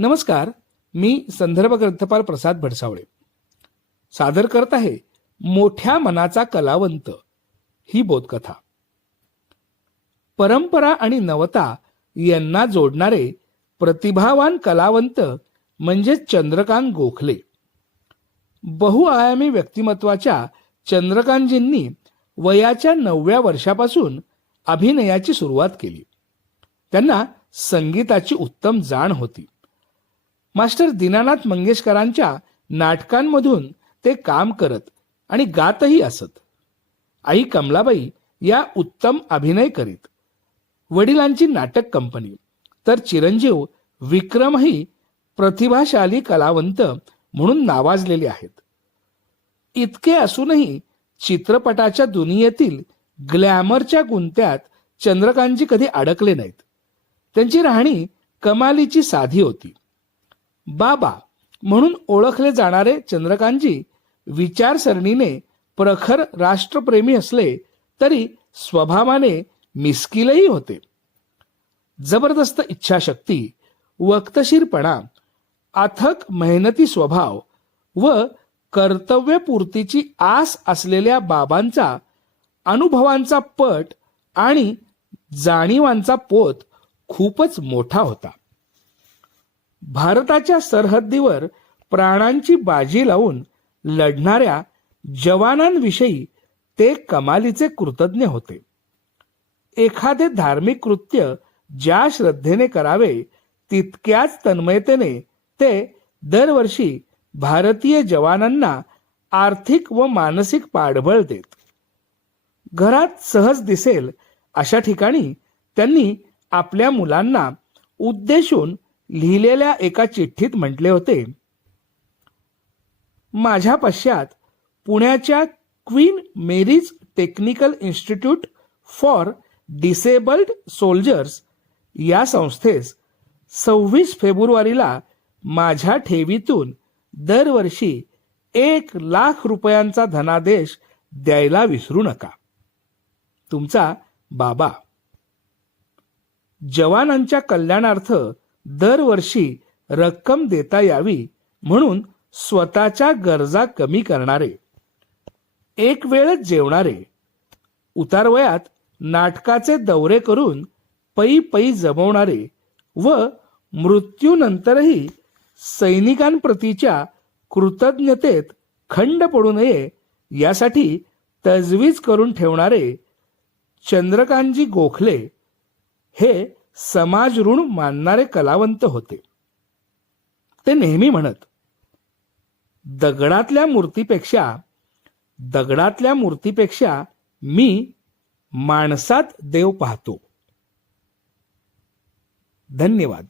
नमस्कार मी संदर्भ ग्रंथपाल प्रसाद भडसावळे. सादर करत आहे मोठ्या मनाचा कलावंत ही बोधकथा. परंपरा आणि नवता यांना जोडणारे प्रतिभावान कलावंत म्हणजेच चंद्रकांत गोखले. बहुआयामी व्यक्तिमत्वाच्या चंद्रकांतजींनी वयाच्या नवव्या वर्षापासून अभिनयाची सुरुवात केली. त्यांना संगीताची उत्तम जाण होती. मास्टर दीनानाथ मंगेशकरांच्या नाटकांमधून ते काम करत आणि गातही असत. आई कमलाबाई या उत्तम अभिनय करीत. वडिलांची नाटक कंपनी. तर चिरंजीव विक्रमही प्रतिभाशाली कलावंत म्हणून नावाजलेले आहेत. इतके असूनही चित्रपटाच्या दुनियेतील ग्लॅमरच्या गुंत्यात चंद्रकांतजी कधी अडकले नाहीत. त्यांची राहणी कमालीची साधी होती. बाबा म्हणून ओळखले जाणारे चंद्रकांतजी विचारसरणीने प्रखर राष्ट्रप्रेमी असले तरी स्वभावाने मिस्किलही होते. जबरदस्त इच्छाशक्ती वक्तशीरपणा अथक मेहनती स्वभाव व कर्तव्यपूर्तीची आस असलेल्या बाबांचा अनुभवांचा पट आणि जाणीवांचा पोत खूपच मोठा होता. भारताच्या सरहद्दीवर प्राणांची बाजी लावून लढणाऱ्या जवानांविषयी ते कमालीचे कृतज्ञ होते. एखादे धार्मिक कृत्य ज्या श्रद्धेने करावे तितक्याच तन्मयतेने ते दरवर्षी भारतीय जवानांना आर्थिक व मानसिक पाठबळ देत. घरात सहज दिसेल अशा ठिकाणी त्यांनी आपल्या मुलांना उद्देशून लिहिलेल्या एका चिठ्ठीत म्हटले होते माझ्या पश्चात पुण्याच्या Queen Mary's technical institute for disabled soldiers या संस्थेस सव्वीस फेब्रुवारीला माझ्या ठेवीतून दरवर्षी एक लाख रुपयांचा धनादेश द्यायला विसरू नका. तुमचा बाबा. जवानांच्या कल्याणार्थ दरवर्षी रक्कम देता यावी म्हणून स्वतःच्या गरजा कमी करणारे एक वेळच जेवणारे उतारवयात नाटकाचे दौरे करून पै पै जमवणारे व मृत्यूनंतरही सैनिकांप्रतीच्या कृतज्ञतेत खंड पडू नये यासाठी तजवीज करून ठेवणारे चंद्रकांतजी गोखले हे समाज ऋण मानणारे कलावंत होते. ते नेहमी म्हणत दगडातल्या मूर्तीपेक्षा दगडातल्या मूर्तीपेक्षा मी माणसात देव पाहतो. धन्यवाद.